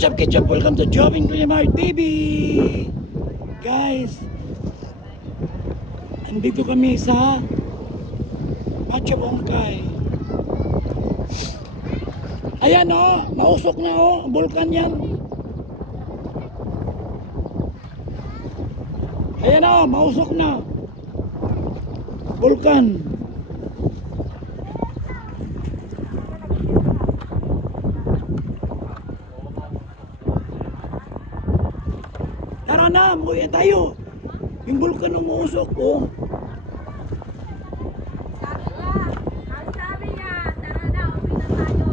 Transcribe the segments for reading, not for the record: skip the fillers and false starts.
What's up, Ketchup? Welcome to Joving Kulimar TV! Guys, andito kami sa Pacho Bongkay. Ayan o, nausok na o, bulkan yan. Ayan o, mausok na. Bulkan. Tara na, muya tayo. Yung bulkan ng mausok oh. Sabi niya, tara na, uwi na tayo.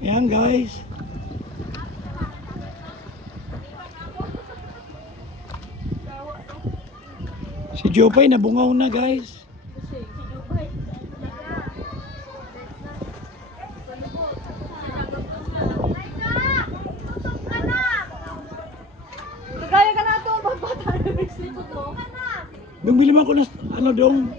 Ayan guys. Si Jopay nabungaw na guys. Kagaya ka na ito, magbata na bracelet ko to. Bumili man ko na ano dong.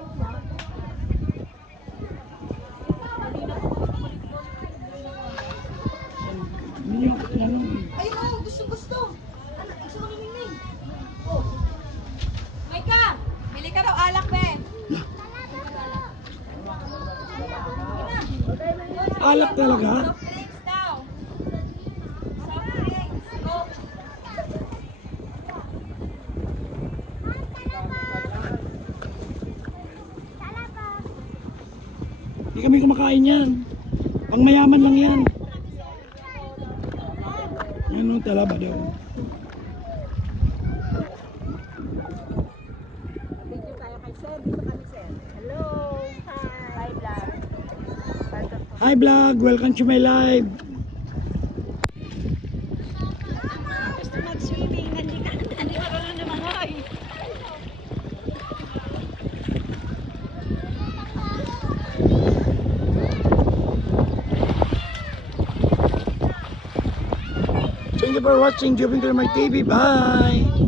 Hindi ako tinanong eh. Ayun o, gusto. Gusto mo ni Mingming. Oh. Maika, bili ka daw alak, be. Alak talaga? Soft drinks daw. Soft drinks. Go. Hindi kami kumakain yan. Pang mayaman lang yan. Ano talaba daw. Video tayo kay Sir. Dito kami, Sir. Hello. Hi. Hi, vlog. Hi vlog, welcome to my live. Gusto mag-swimming. Hindi marunong lumangoy. Thank you for watching Joving Kulimar TV. Bye.